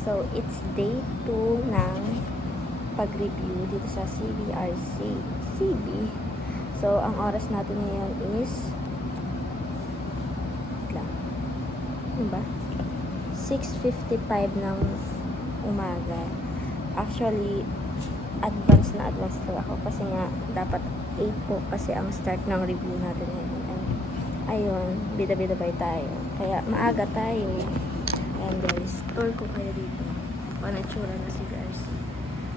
So, it's day 2 ng pag-review dito sa CBRC. CB. So, ang oras natin ngayon is ano ba? 6:55 ng umaga. Actually, advance na ako kasi nga dapat 8 po kasi ang start ng review natin ngayon. And, ayun, bida-bida-bay tayo. Kaya maaga tayo. Ayan guys, tour ko kayo dito. Panitsura na si CBRC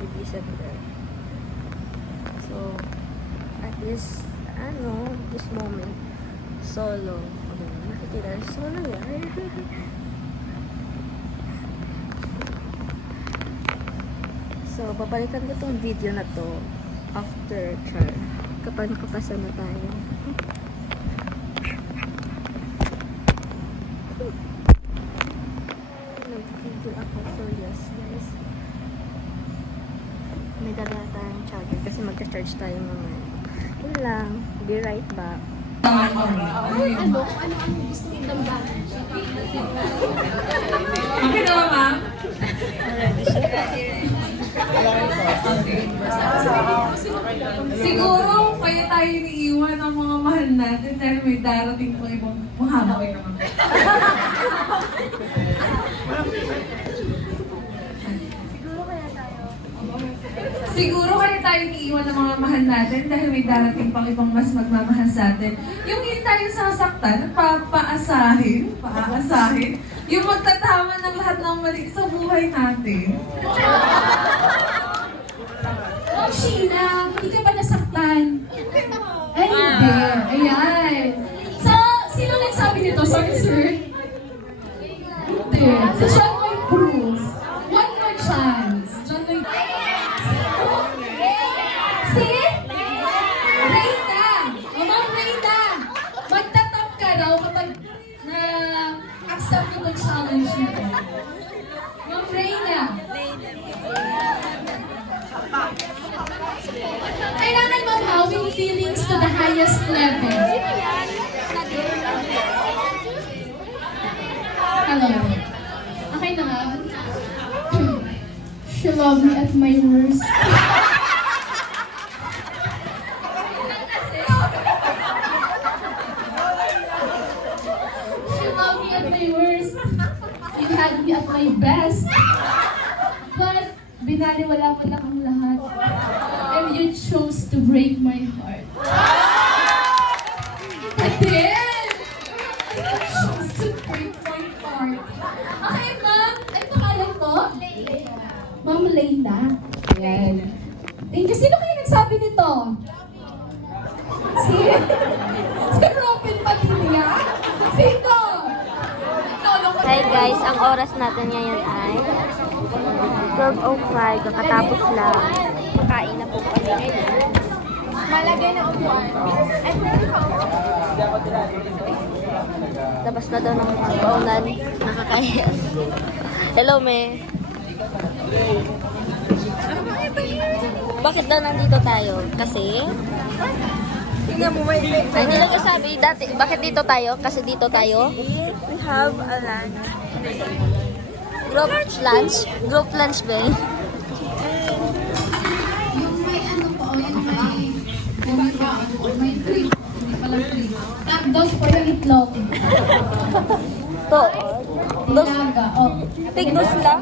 Review Center. So, at this moment, solo. Nakikita, solo yan. So, babalikan ko tong video na to after kapag nakapasa na tayo. Nag-video ako. So, yes, guys. May dala tayong charger kasi magka-charge tayo mamaya. Yun lang. Be right back. Ano ang gusto mong damdamin? Okay na ba, ma'am? Siguro, kaya tayo iniiwan ng mga mahal natin dahil may darating po ibang mahabang naman. Siguro kaya tayo iniiwan ng mga mahal natin dahil may darating pang ibang mas magmamahal sa atin. Yung hindi tayo sasaktan, paasahin, yung magtatama ng lahat ng mali sa buhay natin. Oh, Sheila, hindi ka ba nasaktan? Ay, hindi. Ayan. So, sino nagsabi nito? Sorry, sir? Hindi. Si John Lloyd Cruz. One more chance. John Lloyd Si? Reyna. Ma'am Reyna. Magtatap ka daw kapag na-accept mo yung challenge nito. Ma'am Reyna. Kailangan maghawing feelings to the highest level. Hello. Okay na nga. She loved me at my worst. She loved me at my worst. You had me at my best. But binaliwala mo lang ang lahat. And you chose to break my heart. But then, you chose to break my heart. Okay, ma'am. Ano pangalan mo? Ma'am Leyna. Ayan. Thank you. Sino kaya nagsabi nito? Si Robin Padilla? Sino? Hi guys, ang oras natin ngayon ay 12:05, kakatapos lang. Makain na po kami ngayon. Malagay na upuan. Labas na daw ng paunan. Nakakaya. Hello, me. Bakit daw nandito tayo? Kasi? Ay, hindi lang yung sabi dati. Bakit dito tayo? Kasi dito tayo? We have a lunch. Group lunch? Group lunch ba? Yung may ano po, yung may trip. Hindi pala trip. Tapos po yung itlog. To. Nilaga. Oh. Tigdos lang?